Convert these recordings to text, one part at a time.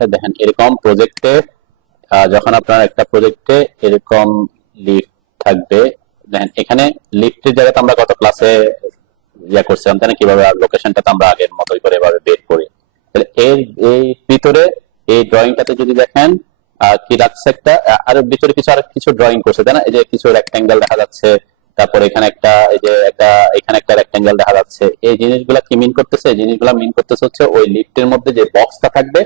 আচ্ছা দেখেন এরকম প্রজেক্টে যখন আপনার একটা প্রজেক্টে এরকম লিফট থাকবে, দেখেন এখানে লিফটের জায়গাতে আমরা গত ক্লাসে করছিলাম তাই না, কিভাবে লোকেশনটা আমরা আগের মতোই করে এভাবে বের করি। তাহলে এর এই ভিতরে এই ড্রয়িংটাতে যদি দেখেন কি রাখছে একটা, আর ভিতরে কিছু আর কিছু ড্রয়িং করছে তাই না, এই যে কিছু রেক্ট্যাঙ্গেল দেখা যাচ্ছে, তারপর এখানে একটা এই যে একটা এখানে একটা রেক্ট্যাঙ্গেল দেখা যাচ্ছে। এই জিনিসগুলা কি মিন করতেছে? এই জিনিসগুলা মিন করতেছে হচ্ছে ওই লিফটের মধ্যে যে বক্সটা থাকবে,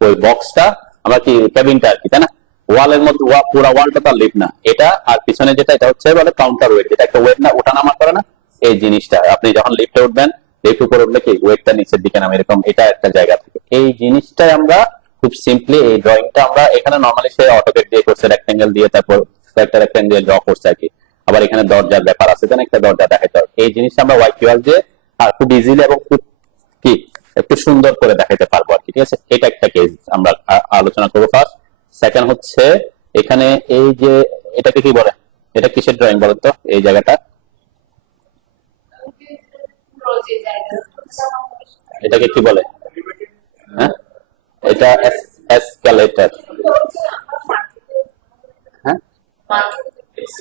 ওই বক্সটা আমরা কি ক্যাবিনটা আর কি তাই না, ওয়ালের মধ্যে পুরো ওয়ালটা তো লিফট না এটা, আর পিছনে যেটা এটা হচ্ছে বলে কাউন্টার ওয়েট, এটা একটা ওয়েট না, ওঠানামা করে না, এই জিনিসটা আপনি যখন লিফটে উঠবেন, লিফট উপরে উঠলে কি ওয়েটটা নিচের দিকে নামে এরকম, এটা একটা জায়গা থেকে এই জিনিসটাই আমরা খুব সিম্পলি এই ড্রয়িংটা আমরা এখানে নরমালি সে অটোকেট দিয়ে করছে রেক্ট্যাঙ্গেল দিয়ে, তারপর একটা রেক্ট্যাঙ্গেল ড্র করছে আর কি। আবার এখানে দরজার ব্যাপার আছে তাই না, একটা দরজা দেখাইতে হবে, এই জিনিসটা আমরা ওয়াই কিউআর দিয়ে আর খুব ইজিলি এবং খুব কি একটু সুন্দর করে দেখাইতে পারবো আর কি। ঠিক আছে, এটা একটা কেস আমরা আলোচনা করবো ফার্স্ট। সেকেন্ড হচ্ছে এখানে এই যে এটাকে কি বলে, এটা কিসের ড্রয়িং বলেন তো এই জায়গাটা, এটাকে কি বলে? হ্যাঁ এটা এসকেলেটর, হ্যাঁ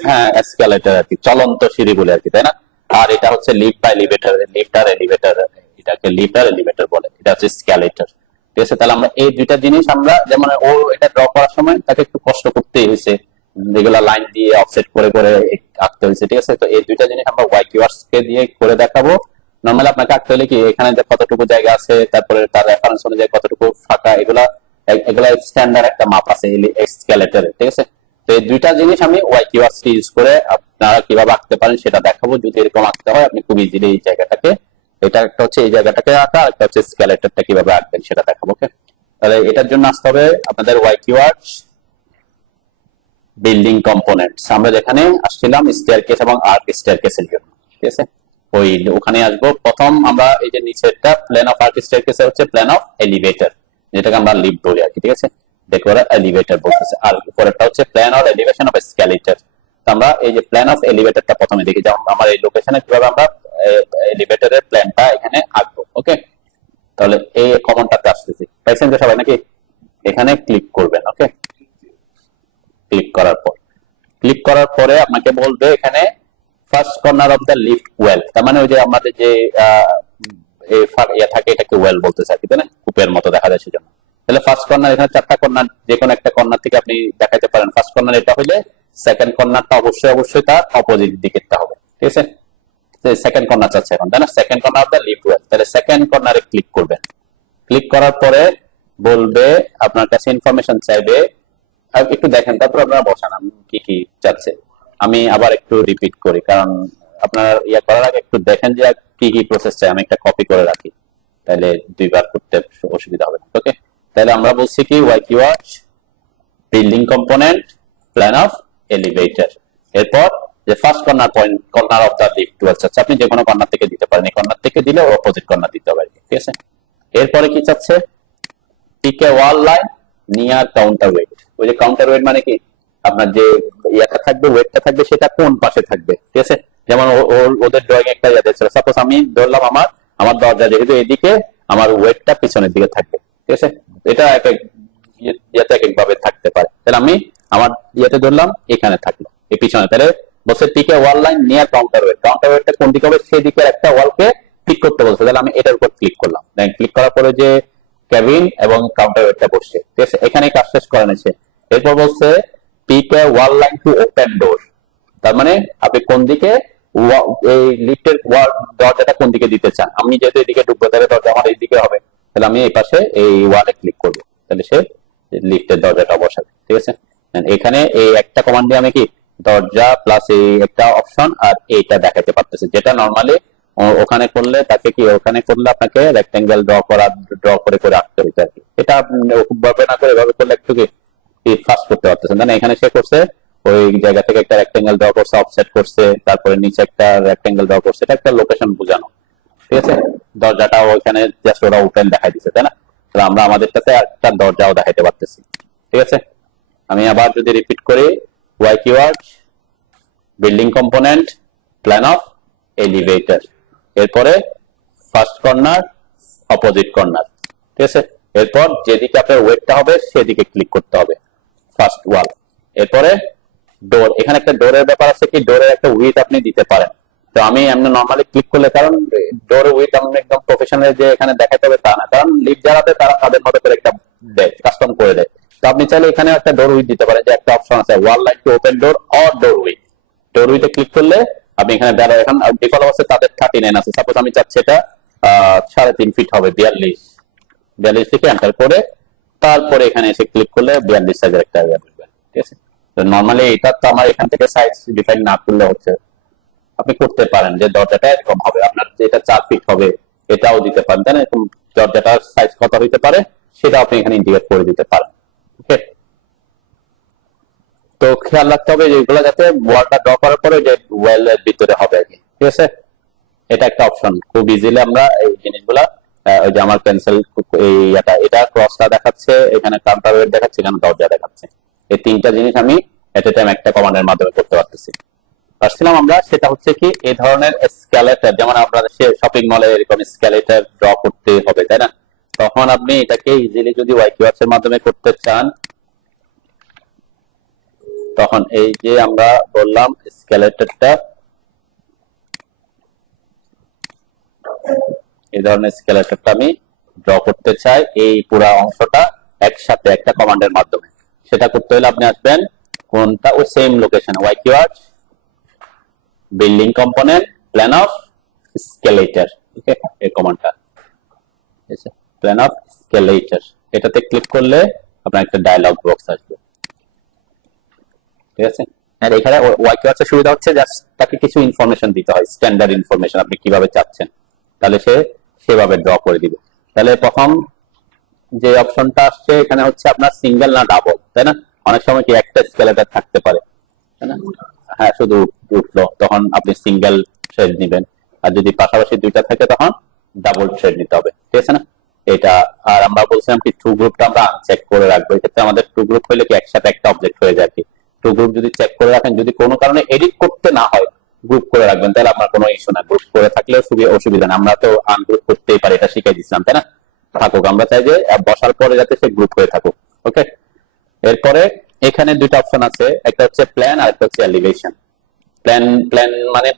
হ্যাঁ এসকেলেটর আর কি, চলন্ত সিঁড়ি বলে আর কি তাই না। আর এটা হচ্ছে লিফট বা এলিভেটর, লিফট আর এলিভেটর, এটাকে লিফট আর এলিভেটর বলে, এটা হচ্ছে স্কেলেটর। ঠিক আছে, তাহলে আমরা এই দুইটা জিনিস আমরা যেমন ও এটা ড্র করার সময় তাকে একটু কষ্ট করতেই হয়েছে, যেগুলা লাইন দিয়ে অফসেট করে করে আঁকতে হয়েছে। ঠিক আছে, তো এই দুইটা জিনিস আমরা ওয়াই কিউআরস কে দিয়ে করে দেখাবো। নর্মালি আপনাকে আঁকতে হলে কি এখানে যে কতটুকু জায়গা আছে, তারপরে তার রেফারেন্স অনুযায়ী কতটুকু ফাঁকা, এগুলা এগুলা স্ট্যান্ডার্ড একটা মাপ আছে স্কেলেটরে। ঠিক আছে, তো এই দুইটা জিনিস আমি ওয়াই কিউআরস ইউজ করে আপনারা কিভাবে আঁকতে পারেন সেটা দেখাবো। যদি এরকম আঁকতে হয় আপনি খুব ইজিলি এই জায়গাটাকে, এটা একটা হচ্ছে এই জায়গাটাকে আঁকা, একটা হচ্ছে স্কেলেটরটা কিভাবে আঁকবেন সেটা দেখাবো। ওকে, তাহলে এটার জন্য আসতে হবে আপনাদের ওয়াই কিউআরস বিল্ডিং কম্পোনেন্টস। আমরা যেখানে আসছিলাম স্টেয়ারকেস এবং আর্ক স্টেয়ারকেসের জন্য, ঠিক আছে, ওই ওখানে আসবো। প্রথম আমরা এই যে নিচেরটা প্ল্যান অফ আর্ক স্টেয়ারকেস হচ্ছে প্ল্যান অফ এলিভেটর, যেটাকে আমরা লিফট বলি আর কি। ঠিক আছে, দেখো এলিভেটর বলতেছে, আর উপরেরটা হচ্ছে প্ল্যান অর এলিভেশন অফ স্কেলেটর। তো আমরা এই যে প্ল্যান অফ এলিভেটরটা প্রথমে দেখি, যেমন আমার এই লোকেশনে কিভাবে আমরা এলিভেটরের প্ল্যানটা এখানে আঁকবো। ওকে, তাহলে এই কমনটাতে আসতেছি, পাইছেন তো সবাই নাকি? এখানে ক্লিক করবেন। ওকে, ক্লিক করার পরে আপনাকে বলবে এখানে first corner of the lift well, তার মানে ওই যে আমাদের যে ইয়ে থাকে এটাকে ওয়েল বলতে চাই তাই না, কূপের মতো দেখা যায় সেজন্য। তাহলে ফার্স্ট কর্নার, এখানে চারটা কর্নার, যে কোনো একটা কর্নার থেকে আপনি দেখাতে পারেন। ফার্স্ট কর্নার এটা হলে সেকেন্ড কর্নারটা অবশ্যই তার অপোজিট দিকেরটা হবে। ঠিক আছে, সেকেন্ড কর্নার চাচ্ছে এখন তাই না, second corner of the lift well, তাহলে সেকেন্ড কর্নারে ক্লিক করবেন। ক্লিক করার পরে বলবে আপনার কাছে ইনফরমেশন চাইবে, একটু দেখেন তারপর আপনারা বসান কি কি চাচ্ছে। আমি আবার একটু রিপিট করি, কারণ আপনার ইয়া করার আগে একটু দেখেন যে কি কি প্রসেস চাই, আমি একটা কপি করে রাখি, তাহলে দুইবার করতে অসুবিধা হবে না। ওকে, তাহলে আমরা বলছি কি Y queries building component plan of elevator, এরপর যে first corner point corner of the lift well চাচ্ছে, আপনি যে কোনো কর্নার থেকে দিতে পারেন, এই কর্নার থেকে দিলে অপোজিট কর্নার দিতে হবে। ঠিক আছে, এরপরে কি চাচ্ছে, pick a wall line near counter wait. ওই যে কাউন্টার ওয়েট মানে কি, আপনার যে ইয়াটা থাকবে, ওয়েটটা থাকবে, সেটা কোন পাশে থাকবে। ঠিক আছে, যেমন ওদের ড্রয়িং একটা ইয়া দিয়েছিল, সাপোজ আমি ধরলাম আমার দরজা যেহেতু এদিকে, আমার ওয়েটটা পিছনের দিকে থাকবে। ঠিক আছে, এটা এক এক ইয়েতে এক একভাবে থাকতে পারে। তাহলে আমি আমার ইয়েতে ধরলাম এখানে থাকলো এই পিছনে, তাহলে বলছে pick a wall line near counter weight, counter ওয়েটটা কোন দিকে হবে সেই দিকের একটা ওয়ালকে ক্লিক করতে বলছে, তাহলে আমি এটার উপর ক্লিক করলাম। দেন ক্লিক করার পরে যে কেবিন এবং কাউন্টার ওয়েটটা বসছে, ঠিক আছে, এখানে কাজ শেষ করে নিয়েছে। এরপর বলছে pick a wall line to open door, তার মানে আপনি কোন দিকে এই লিফটের দরজাটা কোন দিকে দিতে চান। আমি যেহেতু এদিকে ঢুকবো তাহলে দরজা আমার এইদিকে হবে, তাহলে আমি এই পাশে এই ওয়ালে ক্লিক করবো, তাহলে সে লিফটের দরজাটা বসাবে। ঠিক আছে, এখানে এই একটা কমান্ড দিয়ে আমি কি দরজা প্লাস এই একটা অপশন আর এইটা দেখাতে পারতেছি, যেটা নর্মালি ওখানে করলে তাকে কি, ওখানে করলে আপনাকে রেক্টেঙ্গেল ড্র করে করে আঁকতে হইতে আর কি। এটা ভাবে না করে এভাবে করলে একটু কি ফাস্ট করতে পারতেছেন। মানে এখানে সে করছে ওই জায়গা থেকে একটা রেক্টেঙ্গেল ড্র করছে, অফসেট করছে, তারপরে নিচে একটা রেক্টেঙ্গেল ড্র করছে, এটা একটা লোকেশন বোঝানো। ঠিক আছে, দরজাটাও ওখানে জাস্ট ওরা ওপেন দেখাই দিচ্ছে তাই না, তো আমরা আমাদের সাথে একটা দরজাও দেখাইতে পারতেছি। ঠিক আছে, আমি আবার যদি রিপিট করি, Y keyword building component plan of elevator, এরপরে ফার্স্ট কর্নার অপোজিট কর্নার। ঠিক আছে, এরপর যেদিকে আপনার ওয়েটটা হবে সেদিকে ক্লিক করতে হবে, ফার্স্ট ওয়াল। এরপরে ডোর, এখানে একটা ডোরের ব্যাপার আছে, কি ডোরের একটা উইথ আপনি দিতে পারেন। তো আমি এমনি নর্মালি ক্লিক করলে, কারণ ডোর উইথ আমি একদম প্রফেশনাল যে এখানে দেখাতে হবে তা না, কারণ লিফট যারাতে তারা তাদের মতো করে একটা দেয়, কাস্টম করে দেয়। তো আপনি চাইলে এখানে একটা ডোর উইথ দিতে পারেন, যে একটা অপশন আছে wall like to open door or door with. Door উইথে ক্লিক করলে আপনি এখানে এখন ডিফল্ট অবস্থায় তাদের 39 আছে, সাপোজ আমি চাচ্ছি এটা 3.5 ফিট হবে, 42 থেকে এন্টার করে তারপরে এখানে এসে ক্লিক করলে 42 সাইজের একটা এরিয়া পাবেন। ঠিক আছে, তো নরমালি এটা তো আমার এখান থেকে সাইজ ডিফাইন না করলে হচ্ছে, আপনি করতে পারেন যে দরজাটা এরকম হবে, আপনার যেটা 4 ফিট হবে এটাও দিতে পারেন, তাই না? এরকম দরজাটার সাইজ কত হইতে পারে সেটা আপনি এখানে ইন্ডিকেট করে দিতে পারেন। ওকে, তো খেয়াল রাখতে হবে যেগুলো যাতে ওয়ালটা ড্র করার পরে যে ওয়ালের ভিতরে হবে আর কি। ঠিক আছে, এটা একটা অপশন, খুব ইজিলি আমরা এই জিনিসগুলা, ওই যে আমার পেন্সিল এটা ক্রসটা দেখাচ্ছে, এখানে কাউন্টার ওয়েট দেখাচ্ছে, এখানে দরজা দেখাচ্ছে, এই তিনটা জিনিস আমি এট এ টাইম একটা কমান্ডের মাধ্যমে করতে পারতেছি। পারছিলাম আমরা, সেটা হচ্ছে কি এই ধরনের স্কেলেটর, যেমন আপনাদের শপিং মলে এরকম স্কেলেটর ড্র করতে হবে, তাই না? তখন আপনি এটাকে ইজিলি যদি ওয়াই কিওয়ার্ডস এর মাধ্যমে করতে চান, তখন এই যে আমরা বললাম স্কেলেটরটা, এই ধরনের স্কেলেটরটা আমি ড্র করতে চাই, এই পুরো অংশটা একসাথে একটা কমান্ডের মাধ্যমে। সেটা করতে হলে আপনি আসবেন কোনটা, ওই সেম লোকেশনে, Y keywords, building component, plan of escalator. Okay, এই কমান্ডটা প্ল্যান অফ স্কেলেটর, এটাতে ক্লিক করলে আপনার একটা ডায়লগ বক্স আসবে। ঠিক আছে, আর এখানে ওয়াই কিওয়ার্ডস এর সুবিধা হচ্ছে জাস্ট তাকে কিছু ইনফরমেশন দিতে হয়, স্ট্যান্ডার্ড ইনফরমেশন, আপনি কিভাবে চাচ্ছেন, তাহলে সে সেভাবে ড্র করে দিবে। তাহলে প্রথম যে অপশনটা আসছে এখানে হচ্ছে আপনার সিঙ্গেল না ডাবল, তাই না? অনেক সময় কি একটা স্কেলেটর থাকতে পারে, তাই না? হ্যাঁ, শুধু উঠলো, তখন আপনি সিঙ্গেল থ্রেড নিবেন, আর যদি পাশাপাশি দুইটা থাকে তখন ডাবল থ্রেড নিতে হবে। ঠিক আছে না? এটা, আর আমরা বলছিলাম কি ট্রু গ্রুপটা আমরা আনচেক করে রাখবো, এক্ষেত্রে আমাদের ট্রু গ্রুপ হইলে কি একসাথে একটা অবজেক্ট হয়ে যায়। কি ট্রু গ্রুপ যদি চেক করে রাখেন, যদি কোনো কারণে এডিট করতে না হয় গ্রুপ করে রাখবেন, তাহলে আপনার কোনো ইস্যু না। গ্রুপ করে থাকলেও অসুবিধা না, আমরা তো আনগ্রুপ করতেই পারি, এটা শিখাই দিচ্ছিলাম, তাই না? থাকুক, আমরা চাই যে বসার পরে যাতে সে গ্রুপ হয়ে থাকুক। ওকে, এরপরে এখানে দুইটা অপশন আছে, একটা হচ্ছে প্ল্যান আর একটা হচ্ছে এলিভেশন। প্ল্যান মানে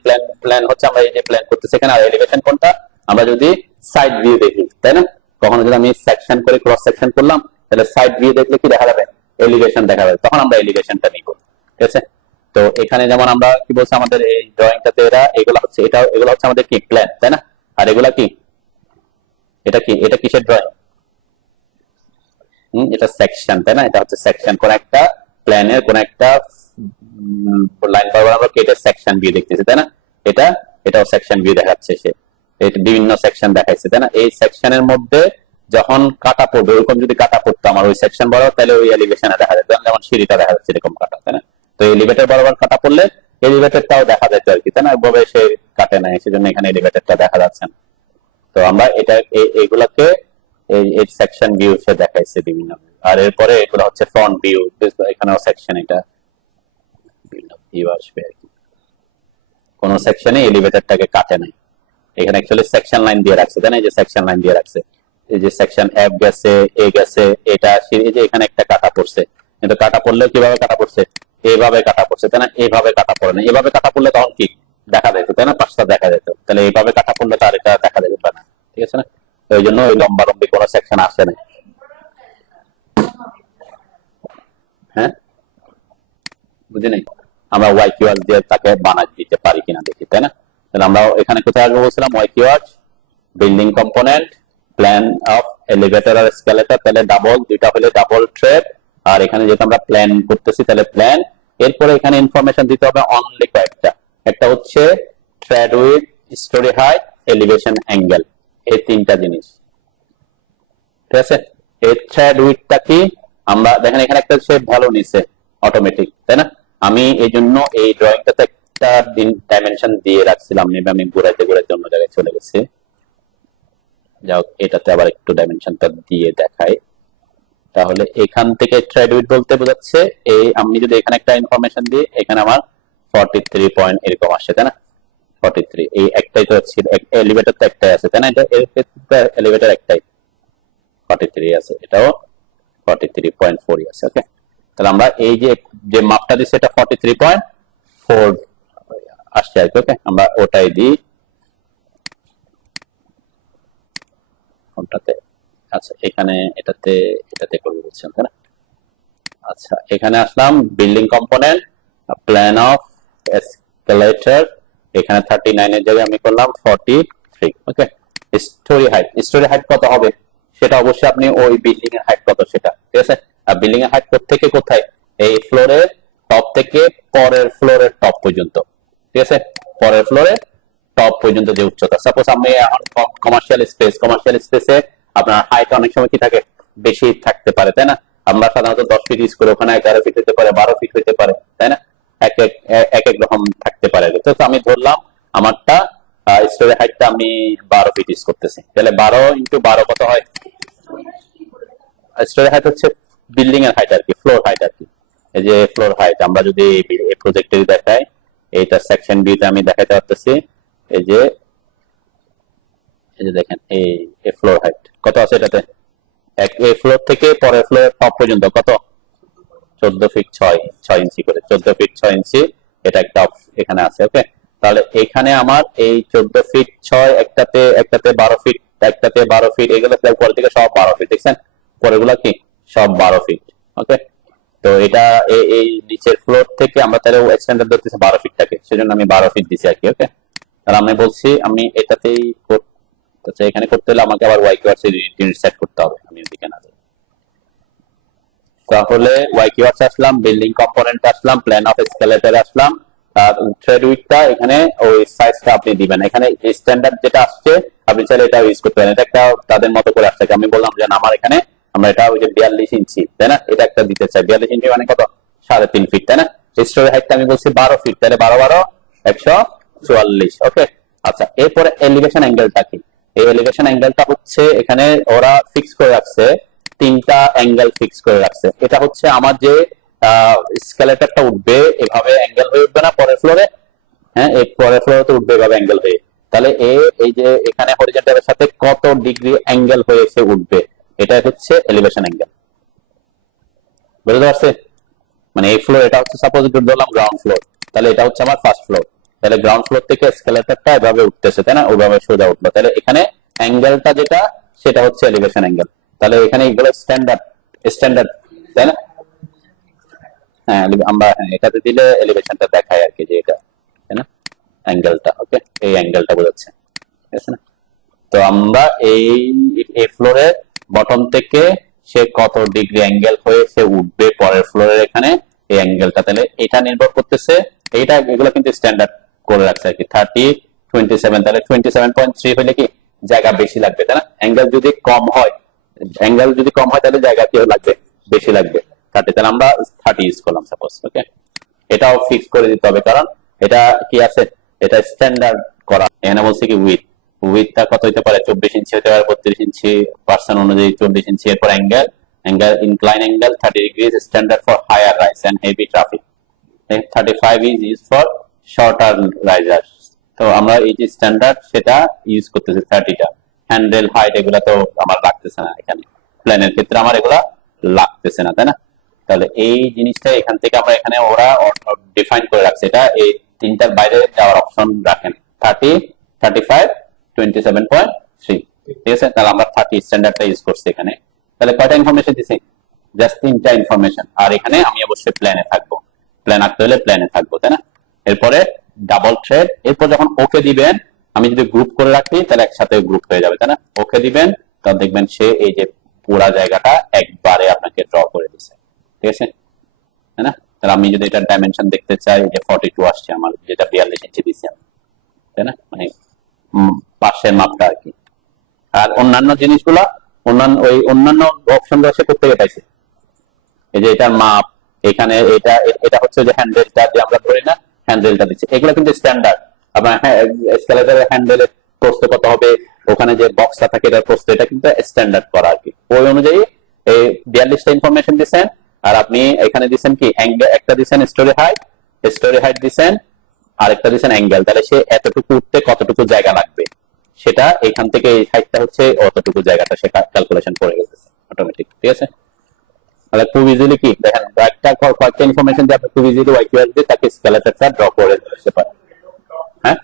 প্ল্যান হচ্ছে আমরা এই যে প্ল্যান করতেছি এখানে, আর এলিভেশন কোনটা, আমরা যদি সাইড ভিউ দেখি, তাই না? কখনো যদি আমি সেকশন করে ক্রস সেকশন করলাম, তাহলে সাইড ভিউ দেখলে কি দেখা যাবে, এলিভেশন দেখা যাবে, তখন আমরা এলিভেশনটা নিব। ঠিক আছে, তো এখানে যেমন আমরা কি বলছি, আমাদের এই ড্রয়িংটাতে এগুলা হচ্ছে, এগুলো হচ্ছে আমাদের কি প্ল্যান, তাই না? আর এগুলা কি, এটা কি, এটা কিসের ড্রয়িং? এটা সেকশন, তাই না? এটা হচ্ছে সেকশন, কোন একটা প্ল্যানের কোন একটা লাইন বরাবর আমরা কেটে সেকশন ভিউ দেখতেছি, তাই না? এটাও সেকশন ভিউ দেখাচ্ছে, সে বিভিন্ন সেকশন দেখাচ্ছে, তাই না? এই সেকশনের মধ্যে যখন কাটা পড়বে, ওইরকম যদি কাটা পড়তো আমার ওই সেকশন বরাবর, তাহলে ওই এলিভেশনে দেখা যেত, যেমন সিঁড়িটা দেখা যাচ্ছে এরকম কাটা, তাই না? তো এলিভেটর বরাবর কাটা পড়লে এলিভেটরটাও দেখা যেত আর কি, তাই না? ওইভাবে সে কাটে নাই, সেজন্য এখানে এলিভেটরটা দেখা যাচ্ছে না। তো আমরা এটা এইগুলাকে এই সেকশন ভিউ সে দেখাইছে বিভিন্ন। আর এরপরে এগুলো হচ্ছে ফ্রন্ট ভিউ, এখানেও সেকশন, এটা বিভিন্ন ভিউ আসবে আর কি। কোন সেকশনে এলিভেটরটাকে কাটে নাই, এখানে অ্যাকচুয়ালি সেকশন লাইন দিয়ে রাখছে, তাই না? এই যে সেকশন লাইন দিয়ে রাখছে, এই যে সেকশন এফ গেছে, এ গেছে, এটা এই যে এখানে একটা কাটা পড়ছে, কিন্তু কাটা পড়লে কিভাবে কাটা পড়ছে, এইভাবে কাটা পড়ছে, তাই না? এইভাবে কাটা পড়ে না, এইভাবে কাটা পড়লে তখন কি দেখা যেত, তাই না? পাঁচটা দেখা যেত, তাহলে এইভাবে কাটা পড়লে তার এটা দেখা যেত না। ঠিক আছে না? ওই জন্য ওই লম্বা লম্বি কোন সেকশন আসে না। হ্যাঁ, বুঝি নাই, আমরা ওয়াই কিওয়ার্ড দিয়ে তাকে বানাই দিতে পারি কিনা দেখি, তাই না? তাহলে আমরা এখানে কোথায় আসবো বলছিলাম, Y keyword, building component, plan of elevator আর এসকেলেটর, তাহলে ডাবল, দুইটা হলে ডাবল থ্রেড, আর এখানে যেহেতু আমরা প্ল্যান করতেছি তাহলে প্ল্যান। এরপরে এখানে ইনফরমেশন দিতে হবে অনলি কয়েকটা, একটা হচ্ছে thread with, story height, elevation angle, এই তিনটা জিনিস। ঠিক আছে, এই থ্রেড উইথটা কি, আমরা দেখেন এখানে একটা সে ভ্যালু নিছে অটোমেটিক, তাই না? আমি এই জন্য এই ড্রয়িংটাতে একটা ডাইমেনশন দিয়ে রাখছিলাম, আমি ঘুরাইতে ঘুরাইতে অন্য জায়গায় চলে গেছি। যাও, এটাতে আবার একটু ডাইমেনশনটা দিয়ে দেখাই, তাহলে এখান থেকে থ্রেড উইথ বলতে বোঝাচ্ছে এই আমি যদি এখানে একটা ইনফরমেশন দিই, এখানে আমার 43 পয়েন্ট এরকম আসছে, তাই না? 43, এই একটাই তো ছিল, এলিভেটর তো একটাই আছে, তাই না? এটা এলিভেটর একটাই, 43 আছে, এটাও 43.4 আছে। ওকে, তাহলে আমরা এই যে মাপটা দিচ্ছি এটা 43.4 আসছে আর কি। ওকে, আমরা ওটাই দিই কোনটাতে। আচ্ছা, এখানে এটাতে করবো বলছেন তাই না? আচ্ছা, এখানে আসলাম building component, plan of escalator, এখানে 39 এর জায়গায় আমি করলাম 43। ওকে, স্টোরি হাইট কত হবে সেটা অবশ্যই আপনি ওই বিল্ডিং এর হাইট কত সেটা, ঠিক আছে। আর বিল্ডিং এর হাইট থেকে কোথায়, এই ফ্লোরের টপ থেকে পরের ফ্লোরের টপ পর্যন্ত, ঠিক আছে, পরের ফ্লোরে টপ পর্যন্ত যে উচ্চতা। সাপোজ আমি এখন কমার্শিয়াল স্পেসে আপনার হাইট অনেক সময় কি থাকে, বেশি থাকতে পারে, তাই না? আমরা সাধারণত 10 ফিট ইউজ করি, ওখানে 11 ফিট হতে পারে, 12 ফিট হতে পারে, তাই না? এক এক রকম থাকতে পারে। তো আমি ধরলাম আমারটা স্টোরি হাইটটা আমি 12 ফিট ইউজ করতেছি, তাহলে 12 ইন্টু 12 কত হয়? স্টোরি হাইট হচ্ছে বিল্ডিং এর হাইট আর কি, ফ্লোর হাইট আর কি। এই যে ফ্লোর হাইট আমরা যদি এই প্রজেক্টে দেখাই, এইটা সেকশন বি তে আমি দেখাতে পারতেছি। এই যে দেখেন এই ফ্লোর হাইট কত আছে এটাতে, এই ফ্লোর থেকে পরের ফ্লোরের টপ পর্যন্ত কত, 14 ফিট 6 ইঞ্চি করে, 14 ফিট 6 ইঞ্চি এটা একটা এখানে আছে। ওকে, তাহলে এখানে আমার এই 14 ফিট 6, একটাতে 12 ফিট, একটাতে 12 ফিট, এগুলো পরে থেকে সব 12 ফিট, দেখছেন পরেগুলা কি সব 12 ফিট। ওকে, তো এটা এই নিচের ফ্লোর থেকে আমরা তাহলে স্ট্যান্ডার্ড ধরতেছি 12 ফিটটাকে, সেজন্য আমি 12 ফিট দিছি আর কি। ওকে, তাহলে আমি বলছি আমি এটাতেই আচ্ছা, এখানে করতে হলে আমাকে আবার ওয়াই কিওয়ার্ডস ইউনিট সেট করতে হবে, আমি ওদিকে না যাই। তাহলে ওয়াই কিওয়ার্ডস আসলাম, বিল্ডিং কম্পোনেন্ট আসলাম, প্ল্যান অফ এসকেলেটর আসলাম, আর থ্রেড উইডথটা এখানে ওই সাইজটা আপনি দিবেন। এখানে স্ট্যান্ডার্ড যেটা আসছে আপনি চাইলে এটা ইউজ করতে পারেন, এটা একটা তাদের মতো করে আসছে। আমি বললাম যে আমার এখানে আমরা এটা ওই যে 42 ইঞ্চি, তাই না, এটা একটা দিতে চাই। 42 ইঞ্চি মানে কত, 3.5 ফিট, তাই না? স্টোরি হাইটটা আমি বলছি 12 ফিট, তাহলে 12 12 144। ওকে, আচ্ছা, এরপরে এলিভেশন অ্যাঙ্গেলটা কি? এই এলিভেশন অ্যাঙ্গেলটা হচ্ছে এখানে ওরা ফিক্স করে রাখছে, 3টা অ্যাঙ্গেল ফিক্স করে রাখছে। এটা হচ্ছে আমার যে স্কেলেটরটা উঠবে এভাবে অ্যাঙ্গেল হয়ে উঠবে না পরের ফ্লোরে, হ্যাঁ, এই পরের ফ্লোরে তো উঠবে এভাবে অ্যাঙ্গেল হয়ে। তাহলে এই যে এখানে হরিজন্টালের সাথে কত ডিগ্রি অ্যাঙ্গেল হয়ে এসে উঠবে, এটা হচ্ছে এলিভেশন অ্যাঙ্গেল। বুঝতে পারছে? মানে এই ফ্লোর, এটা হচ্ছে সাপোজ ধরলাম গ্রাউন্ড ফ্লোর, তাহলে এটা হচ্ছে আমার ফার্স্ট ফ্লোর, তাহলে গ্রাউন্ড ফ্লোর থেকে স্কেলেটরটা এভাবে উঠতেছে, তাই না, ওইভাবে সোজা উঠলো, তাহলে এখানে অ্যাঙ্গেলটা যেটা সেটা হচ্ছে এলিভেশন অ্যাঙ্গেল। তাহলে এখানে এগুলো স্ট্যান্ডার্ড, তাই না? হ্যাঁ, আমরা এটাতে দিলে এলিভেশনটা দেখায় আর কি, যে এটা, তাই না, অ্যাঙ্গেলটা। ওকে, এই অ্যাঙ্গেলটা বোঝাচ্ছে, ঠিক আছে না? তো আমরা এই ফ্লোরের বটম থেকে সে কত ডিগ্রি অ্যাঙ্গেল হয়ে সে উঠবে পরের ফ্লোরের এখানে, এই অ্যাঙ্গেলটা, তাহলে এটা নির্ভর করতেছে। এগুলো কিন্তু স্ট্যান্ডার্ড করে রাখছে আর কি, 30 27, তাহলে 27.3 হলে কি জায়গা বেশি লাগবে, তাই না? অ্যাঙ্গেল যদি কম হয় তাহলে জায়গা কি লাগবে, বেশি লাগবে, 30, তাহলে আমরা 30 ইউজ করলাম সাপোজ। ওকে, এটাও ফিক্স করে দিতে হবে, কারণ এটা কি আছে, এটা স্ট্যান্ডার্ড করা। এখানে বলছে কি উইথটা কত হতে পারে, 24 ইঞ্চি হতে পারে, 32 ইঞ্চি, পার্সন অনুযায়ী 40 ইঞ্চি। এরপর incline angle 30 degrees, standard for higher rise and heavy traffic. 35 is use for shorter risers. তো আমরা এই যে স্ট্যান্ডার্ড সেটা ইউজ করতেছি 30টা। হ্যান্ডেল হাইট এগুলা তো আমার লাগতেছে না, এখানে প্ল্যানের ক্ষেত্রে আমার এগুলা লাগতেছে না, তাই না? তাহলে এই জিনিসটা এখান থেকে আমরা এখানে ওরা ডিফাইন করে রাখছে, এটা এই তিনটার বাইরে যাওয়ার অপশন রাখেন, 30 35 27.3, ঠিক আছে। তাহলে আমরা 30 স্ট্যান্ডার্ডটা ইউজ করছি এখানে। তাহলে কয়টা ইনফরমেশন দিছি, জাস্ট 3টা ইনফরমেশন। আর এখানে আমি অবশ্যই প্ল্যানে থাকবো, প্ল্যান আঁকতে হলে প্ল্যানে থাকবো, তাই না? এরপরে ডাবল থ্রেড, এরপর যখন ওকে দিবেন, আমি যদি গ্রুপ করে রাখি তাহলে একসাথে গ্রুপ হয়ে যাবে, তাই না? ওকে দিবেন, তখন দেখবেন সে এই যে পুরা জায়গাটা একবারে আপনাকে ড্র করে দিছে, ঠিক আছে, তাই না? তাহলে আমি যদি এটা ডাইমেনশন দেখতে চাই, যে 42 আসছে আমার, যেটা 42 ইঞ্চি দিছি আমি, তাই না, মানে পাশের মাপটা আর কি। আর অন্যান্য জিনিসগুলা অন্যান্য অপশনগুলো সে করতে পাইছে, এই যে এটার মাপ, এখানে এটা হচ্ছে যে হ্যান্ডেলটা যে আমরা ধরি না, হ্যান্ডেলটা দিচ্ছে, এগুলো কিন্তু স্ট্যান্ডার্ড। আপনার স্কেলেটরের হ্যান্ডেলের প্রস্থ কত হবে, ওখানে যে বক্সটা থাকে এটার প্রস্থ, এটা কিন্তু স্ট্যান্ডার্ড করা আর কি। ওই অনুযায়ী এই 42টা ইনফরমেশন দিচ্ছেন, আর আপনি এখানে দিচ্ছেন কি একটা দিচ্ছেন স্টোরি হাইট দিচ্ছেন, আর একটা দিচ্ছেন অ্যাঙ্গেল, তাহলে সে এতটুকু উঠতে কতটুকু জায়গা লাগবে সেটা এখান থেকে এই সাইডটা হচ্ছে অতটুকু জায়গাটা সে ক্যালকুলেশন করে গেছে অটোমেটিক। ঠিক আছে, তাহলে খুব ইজিলি কি দেখেন কয়েকটা ইনফরমেশন দিয়ে আপনি খুব ইজিলি ওয়াইকিউআর দিয়ে তাকে স্কেলেটরটা ড্র করে দিতে পারেন। হ্যাঁ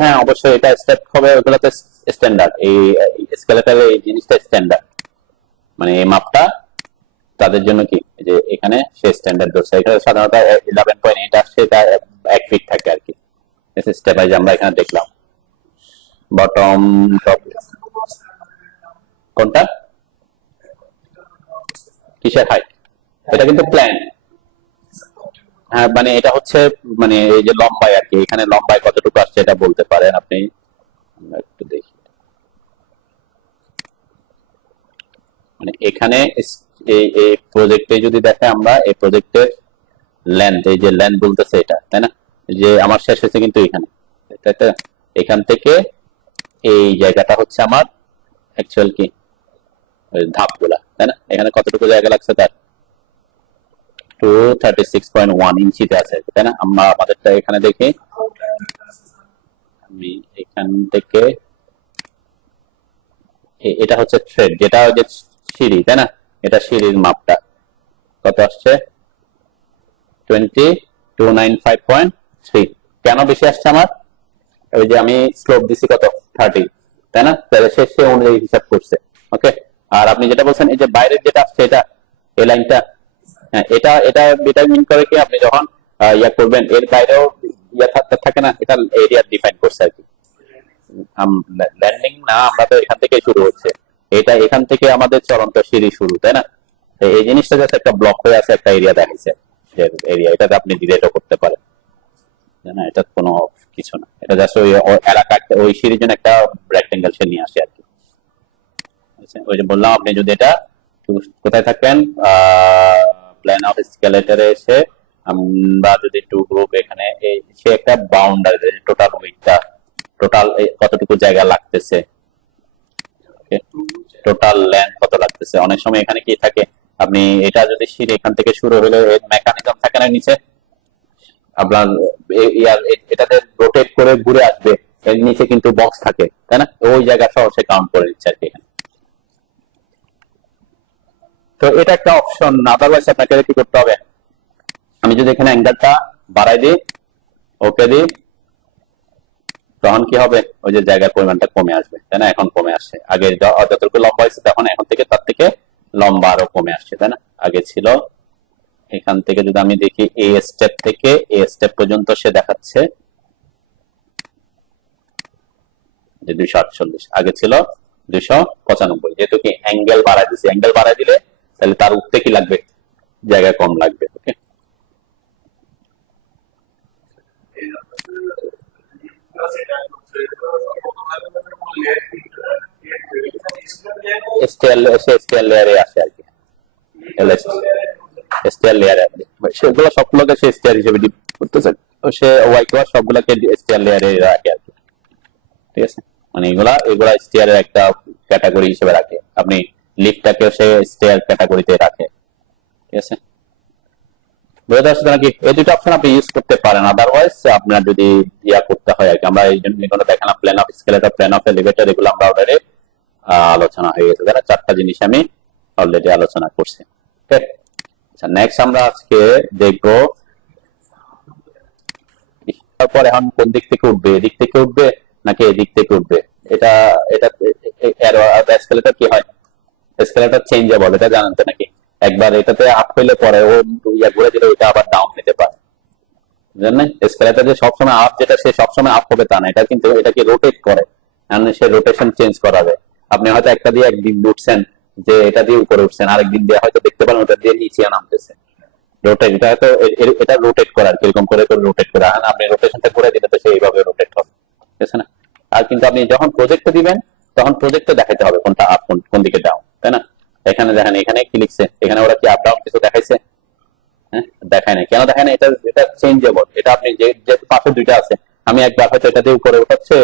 হ্যাঁ অবশ্যই এটা স্টেপ হবে, ওগুলোতে স্ট্যান্ডার্ড। এই স্কেলেটরের এই জিনিসটা স্ট্যান্ডার্ড, মানে এই মাপটা তাদের জন্য কি যে এখানে সে স্ট্যান্ডার্ড ধরছে। এখানে সাধারণত 11.8 আসছে, এটা 1 ফিট থাকে আর কি। স্টেপ ওয়াইজ আমরা এখানে দেখলাম বটম টপ। কোনটা কিসের হাইট? এটা কিন্তু প্ল্যান। হ্যাঁ মানে এটা হচ্ছে মানে এই যে লম্বায় আর কি, এখানে লম্বায় কতটুকু আসছে এটা বলতে পারেন আপনি। একটু দেখি, মানে এখানে এই প্রজেক্টে যদি দেখে আমরা এই প্রজেক্টের লেন্থ, এই যে লেন্থ বলতেছে এটা, তাই না? যে আমার শেষ হয়েছে কিন্তু এখানে, তাই তো? এখান থেকে এই জায়গাটা হচ্ছে আমার অ্যাকচুয়াল কি ধাপগুলা, তাই না? এখানে কতটুকু জায়গা লাগছে তার 236.1 ইঞ্চিতে আছে, তাই না? আমরা আমাদেরটা এখানে দেখি, আমি এখান থেকে এটা হচ্ছে থ্রেড, যেটা যে সিঁড়ি, তাই না? এটা সিঁড়ির মাপটা কত আসছে 20295.3। কেন বেশি আসছে আমার? ওই যে আমি স্লোপ দিছি কত 30, তাই না? তাহলে সে অনুযায়ী হিসাব করছে। ওকে, আর আপনি যেটা বলছেন এই যে বাইরের যেটা আসছে এটা এই লাইনটা, হ্যাঁ এটা এটা এটা মিন করে কি আপনি যখন ইয়া করবেন এর বাইরেও ইয়া থাকে না, এটা এরিয়া ডিফাইন করছে আর কি। ল্যান্ডিং না, আমরা তো এখান থেকে শুরু হচ্ছে, এটা এখান থেকে আমাদের চলন্ত সিঁড়ি শুরু, তাই না? এই জিনিসটা যাচ্ছে একটা ব্লক হয়ে আছে, একটা এরিয়া দেখাইছে যে এরিয়া, এটাতে আপনি ডিলেটও করতে পারেন, না এটা কোনো কিছু না, এটা জাস্ট ওই এলাকা ওই সিঁড়ির জন্য একটা রেক্টেঙ্গেল সে নিয়ে আসে আর কি। ওই যে বললাম আপনি যদি এটা কোথায় থাকবেন প্ল্যান অফ স্কেলেটরে এসে আমরা যদি টু গ্রুপ এখানে সে একটা বাউন্ডারি টোটাল উইথটা টোটাল কতটুকু জায়গা লাগতেছে, টোটাল ল্যান্ড কত লাগতেছে। অনেক সময় এখানে কি থাকে আপনি এটা যদি সিঁড়ি এখান থেকে শুরু হলে মেকানিজম থাকে না নিচে আপনার এটাতে রোটেট করে ঘুরে আসবে, এর নিচে কিন্তু বক্স থাকে, তাই না? ওই জায়গা সহ সে কাউন্ট করে নিচ্ছে আর কি এখানে। তো এটা একটা অপশন, আদারওয়াইজ আপনাকে কি করতে হবে, আমি যদি এখানে অ্যাঙ্গেলটা বাড়াই দিই, ওকে দিই, তখন কি হবে ওই যে জায়গার পরিমাণটা কমে আসবে, তাই না? এখন কমে আসছে, আগে যতটুকু লম্বা হয়েছে তখন এখন থেকে তার থেকে লম্বা আরো কমে আসছে, তাই না? আগে ছিল এখান থেকে যদি আমি দেখি এ স্টেপ থেকে এ স্টেপ পর্যন্ত সে দেখাচ্ছে যে 248, আগে ছিল 295। যেহেতু কি অ্যাঙ্গেল বাড়াই দিচ্ছে, অ্যাঙ্গেল বাড়াই দিলে তাহলে তার উঠতে কি লাগবে, জায়গা কম লাগবে। ওকে, স্টেয়ার লেয়ারে আসে আর কি, স্টেয়ার লেয়ারে সেগুলো সবগুলোকে সে স্টেয়ার হিসেবে ডিপ করতেছে, তো সে ওয়াইকিউআর সবগুলোকে স্টেয়ার লেয়ারে রাখে আর কি। ঠিক আছে, মানে এগুলা এগুলা স্টেয়ারের একটা ক্যাটাগরি হিসেবে রাখে, আপনি লিফটটাকে সে স্টেয়ার ক্যাটাগরিতে রাখে। ঠিক আছে, বুঝতে পারছেন নাকি? এই দুটো অপশন আপনি ইউজ করতে পারেন, আদারওয়াইজ আপনার যদি ইয়া করতে হয় আর কি। আমরা এই জন্য এগুলো দেখালাম, plan of escalator, plan of elevator, এগুলো আমরা অলরেডি আলোচনা হয়ে গেছে, তাই না? 4টা জিনিস আমি অলরেডি আলোচনা করছি। ওকে, আচ্ছা নেক্সট আমরা আজকে দেখবো তারপর এখন কোন দিক থেকে উঠবে, এদিক থেকে উঠবে নাকি এদিক থেকে উঠবে। এটা এটা এসকেলেটর কি হয়, এসকেলেটর চেঞ্জেবল, এটা জানেন তো নাকি? একবার এটাতে আপ হইলে পরে ও ইয়া ঘুরে দিলে ওইটা আবার ডাউন নিতে পারে, জানেন? এসকেলেটর যে সবসময় আপ, যেটা সে সবসময় আপ হবে তা না, এটা কিন্তু এটাকে রোটেট করে, কারণ সে রোটেশন চেঞ্জ করা যায়। আপনি হয়তো একটা দিয়ে একদিন উঠছেন, যে এটা দিয়ে উপরে উঠছেন, আরেকদিন দিয়ে হয়তো দেখতে পারেন ওটা দিয়ে নিচে নামতেছে। রোটেট, এটা হয়তো এটা রোটেট করার কিরকম করে রোটেট করে আপনি রোটেশনটা করে দিলে তো সেই এইভাবে রোটেট হবে, ঠিক আছে না? আর কিন্তু আপনি যখন প্রজেক্টে দিবেন তখন প্রজেক্টে দেখাতে হবে কোনটা আপ কোন দিকে ডাউন, তাই না? এখানে দেখেন, এখানে কি লিখছে, এখানে ওরা কি আপ ডাউন কিছু দেখাইছে? হ্যাঁ, দেখায় না। কেন দেখায় না? এটা এটা চেঞ্জেবল, এটা আপনি যে পাশে দুইটা আছে, আমি একবার হয়তো এটা দিয়ে উপরে উঠাচ্ছে,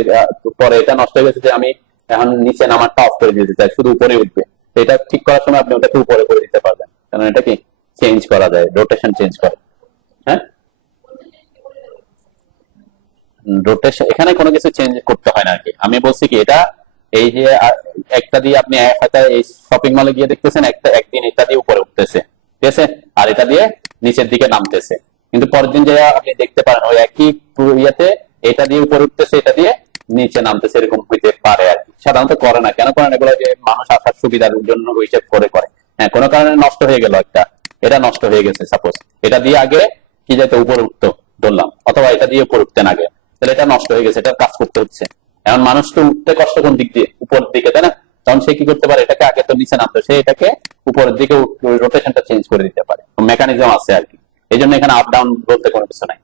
পরে এটা নষ্ট হয়ে গেছে যে আমি এখন নিচে নামারটা অফ করে দিতে চাই, শুধু উপরে উঠবে, এটা ঠিক করার সময় আপনি ওটাকে উপরে করে দিতে পারবেন, কারণ এটা কি চেঞ্জ করা যায়, রোটেশন চেঞ্জ করে। হ্যাঁ, রোটেশন, এখানে কোনো কিছু চেঞ্জ করতে হয় না আর কি। আমি বলছি কি এটা এই যে একটা দিয়ে আপনি এই শপিং মলে গিয়ে দেখতেছেন একটা একদিন এটা দিয়ে উপরে উঠতেছে, ঠিক আছে, আর এটা দিয়ে নিচের দিকে নামতেছে, কিন্তু পরের দিন যে আপনি দেখতে পারেন ওই একই ইয়েতে এটা দিয়ে উপরে উঠতেছে এটা দিয়ে নিচে নামতেছে, এরকম হইতে পারে আর কি। সাধারণত করে না, কেন করেন এগুলো? যে মানুষ আসার সুবিধার জন্য হিসেব করে করে। হ্যাঁ, কোনো কারণে নষ্ট হয়ে গেল একটা, এটা নষ্ট হয়ে গেছে, সাপোজ এটা দিয়ে আগে কি যাইতে উপরে উঠতো ধরলাম, অথবা এটা দিয়ে উপরে উঠতেন আগে, তাহলে এটা নষ্ট হয়ে গেছে, এটা কাজ করতে হচ্ছে। এখন মানুষ তো উঠতে কষ্ট কোন দিক দিয়ে? উপরের দিকে, তাই না? তখন সে কি করতে পারে? এটাকে আগে তো নিচে নামতো, সে এটাকে উপরের দিকে রোটেশনটা চেঞ্জ করে দিতে পারে, মেকানিজম আছে আর কি। এই জন্য এখানে আপ ডাউন বলতে কোনো কিছু নাই,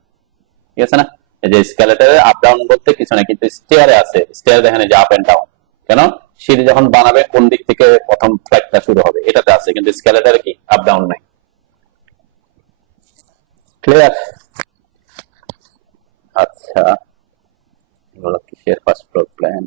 ঠিক আছে না? এই যে স্কেলেটরে আপ ডাউন বলতে কিছু নাই, কিন্তু স্টেয়ারে আছে। স্টেয়ার দেখেন যে আপ এন্ড ডাউন, কেন? সিঁড়ি যখন বানাবে কোন দিক থেকে প্রথম ফ্লাইটটা শুরু হবে এটাতে আছে, কিন্তু স্কেলেটরে কি আপ ডাউন নাই। ক্লিয়ার? আচ্ছা, এগুলো কিসের ফার্স্ট ফ্লোর প্ল্যান?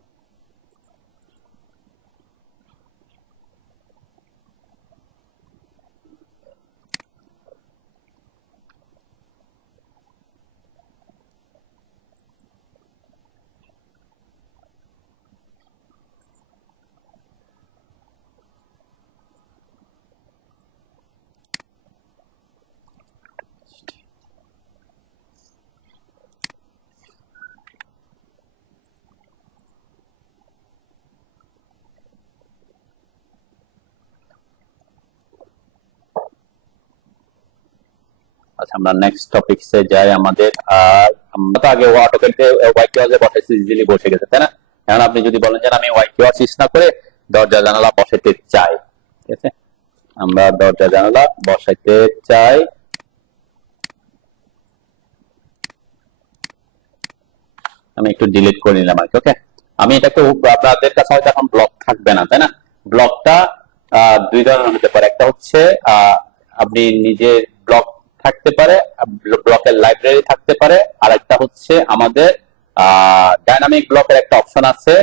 আচ্ছা, আমরা নেক্সট টপিকসে যাই আমাদের। আর আমরা তো আগে অটোকেটে ওয়াই কিওয়ার্ডে বসাইছি, ইজিলি বসে গেছে, তাই না? এখন আপনি যদি বলেন যে আমি ওয়াই কিওয়ার্ড ইউজ না করে দরজা জানালা বসাইতে চাই, ঠিক আছে, আমরা দরজা জানালা বসাইতে চাই, আমি একটু ডিলিট করে নিলাম আর কি। ওকে, আমি এটাকে আপনাদের কাছে হয়তো এখন ব্লক থাকবে না, তাই না? ব্লকটা দুই ধরনের হতে পারে। একটা হচ্ছে আপনি নিজে ব্লক থাকতে পারে, ব্লকের লাইব্রেরি থাকতে পারে, আর একটা হচ্ছে আমাদের ডাইনামিক ব্লকের একটা অপশন আছে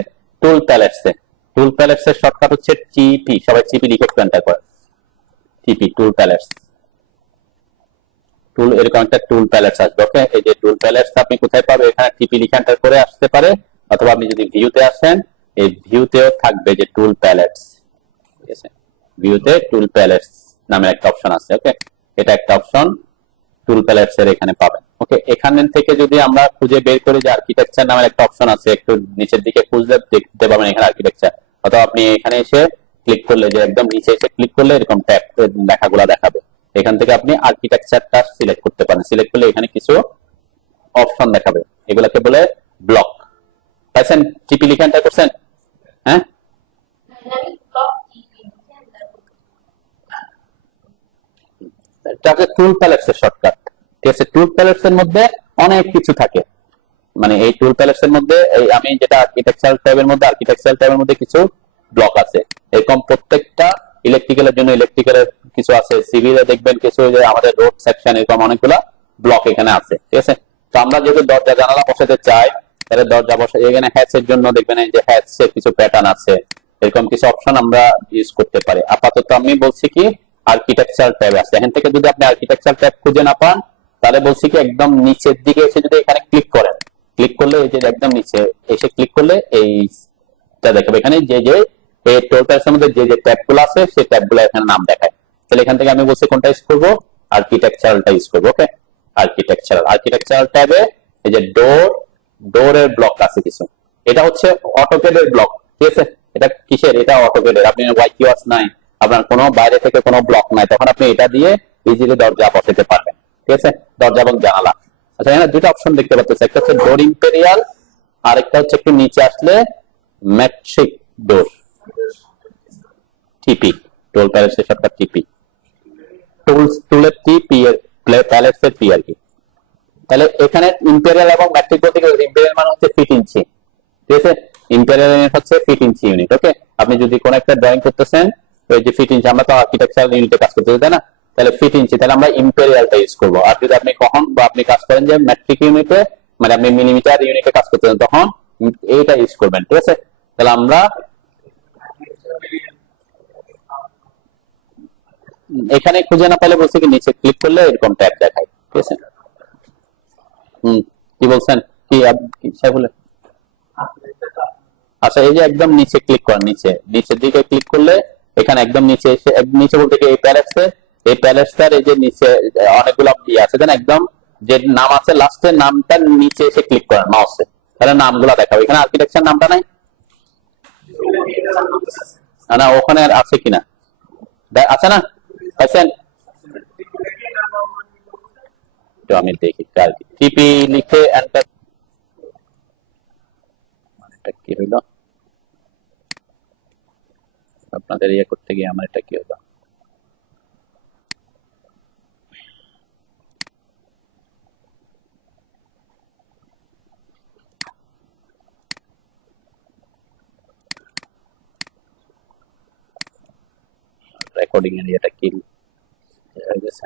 টুল প্যালেটসে। টুল প্যালেটসের শর্টকাট হচ্ছে টিপি, সবাই টিপি লিখে এন্টার করে, টিপি, টুল প্যালেটস। টুল, এরকম একটা টুল প্যালেটস আসবে। ওকে, এই যে টুল প্যালেটস আপনি কোথায় পাবেন? এখানে টিপি লিখে এন্টার করে আসতে পারে, অথবা আপনি যদি ভিউতে আসেন, এই ভিউতেও থাকবে যে টুল প্যালেটস, ঠিক আছে, ভিউতে টুল প্যালেটস নামের একটা অপশন আছে। ওকে, এটা একটা অপশন টুল প্যালেটস এর এখানে পাবেন। ওকে, এখান থেকে যদি আমরা খুঁজে বের করি যে আর্কিটেকচার নামের একটা অপশন আছে, একটু নিচের দিকে খুঁজলে দেখতে পাবেন এখানে আর্কিটেকচার, অথবা আপনি এখানে এসে ক্লিক করলে, যে একদম নিচে এসে ক্লিক করলে এরকম ট্যাব লেখাগুলো দেখাবে। এখান থেকে আপনি আর্কিটেকচারটা সিলেক্ট করতে পারেন। সিলেক্ট করলে এখানে কিছু অপশন দেখাবে, এগুলাকে বলে ব্লক। পাইছেন? টিপি লিখে এন্টার করছেন? হ্যাঁ, এটা হচ্ছে টুল প্যালেটস এর শর্টকাট, ঠিক আছে। টুল প্যালেটস এর মধ্যে অনেক কিছু থাকে, মানে এই টুল প্যালেটস এর মধ্যে এই আমি যেটা আর্কিটেকচারাল ট্যাবের মধ্যে, আর্কিটেকচারাল ট্যাবের মধ্যে কিছু ব্লক আছে, এরকম প্রত্যেকটা ইলেকট্রিক্যালের জন্য ইলেকট্রিক্যালের কিছু আছে, সিভিলে দেখবেন কিছু, যে আমাদের রোড সেকশন, এরকম অনেকগুলো ব্লক এখানে আছে, ঠিক আছে। তো আমরা যেহেতু দরজা জানালা বসাতে চাই, তাহলে দরজা বসা, এখানে হ্যাচের জন্য দেখবেন এই যে হ্যাচের কিছু প্যাটার্ন আছে, এরকম কিছু অপশন আমরা ইউজ করতে পারি। আপাতত আমি বলছি কি আর্কিটেকচারাল ট্যাব আছে, এখান থেকে যদি আপনি আর্কিটেকচারাল ট্যাব খুঁজে না পান, তাহলে বলছি কি একদম নিচের দিকে এসে যদি এখানে ক্লিক করেন, ক্লিক করলে এই যে একদম নিচে এসে ক্লিক করলে এইটা দেখাবে, এখানে যে যে এই টোটালসের মধ্যে যে যে ট্যাবগুলো আছে সেই ট্যাবগুলো এখানে নাম দেখায়। তাহলে এখান থেকে আমি বলছি কোনটা ইউজ করবো? আর্কিটেকচারালটা ইউজ করবো। ওকে, আর্কিটেকচারাল ট্যাবে এই যে ডোরের ব্লক আছে কিছু, এটা হচ্ছে অটোকেডের ব্লক, ঠিক আছে। এটা কিসের? এটা অটোকেডের। আপনি ওয়াই কিওয়ার্ডস নাই, আপনার কোনো বাইরে থেকে কোনো ব্লক নাই, তখন আপনি এটা দিয়ে ইজিলি দরজা বসাতে পারবেন, ঠিক আছে, দরজা এবং জানালা। আচ্ছা, এখানে দুটো অপশন দেখতে পাচ্ছেন, একটা হচ্ছে ডোর ইম্পেরিয়াল, আর একটা হচ্ছে একটু নিচে আসলে ম্যাট্রিক ডোর, টিপি, টোল প্যালেটসের শর্টকাট টিপি, টুলের টি, এর প্যালেটসের পি আর কি। তাহলে এখানে ইম্পেরিয়াল এবং ম্যাট্রিক বলতে গেলে ইম্পেরিয়াল মানে হচ্ছে ফিট ইঞ্চি, ঠিক আছে, ইম্পেরিয়াল ইউনিট হচ্ছে ফিট ইঞ্চি ইউনিট। ওকে, আপনি যদি কোন একটা ড্রয়িং করতেছেন, ওই যে ফিট ইঞ্চি, আমরা তো আর্কিটেকচারাল ইউনিটে কাজ করতেছি, তাই না? তাহলে ফিট ইঞ্চি, তাহলে আমরা ইম্পেরিয়ালটা ইউজ করবো। আর যদি আপনি কখন বা আপনি কাজ করেন যে ম্যাট্রিক ইউনিটে, মানে আপনি মিলিমিটার ইউনিটে কাজ করতেছেন, তখন এইটা ইউজ করবেন, ঠিক আছে। তাহলে আমরা এখানে খুঁজে না পেলে বলছি কি নিচে ক্লিক করলে এরকম ট্যাব দেখায়, ঠিক আছে। কি বলছেন? কি কি সাইফুল? আচ্ছা, এই যে একদম নিচে ক্লিক করেন, নিচের দিকে ক্লিক করলে এখানে একদম নিচে এসে, নিচে বলতে কি এই প্যালেটসে, এই প্যালেটসটার এই যে নিচে অনেকগুলো ইয়ে আছে দেন, একদম যে নাম আছে লাস্টের নামটার নিচে এসে ক্লিক করেন মাউসে, তাহলে নামগুলো দেখাবে। এখানে আর্কিটেকচার নামটা নাই না, ওখানে আর আছে কিনা আছে না, আছেন? তো আমি দেখি আর কি টিপি লিখে এন্টার, এটা কি হইলো আপনাদের ইয়ে করতে গিয়ে আমার এটা কি হলো? রেকর্ডিং এর ইয়েটা কি হয়ে গেছে?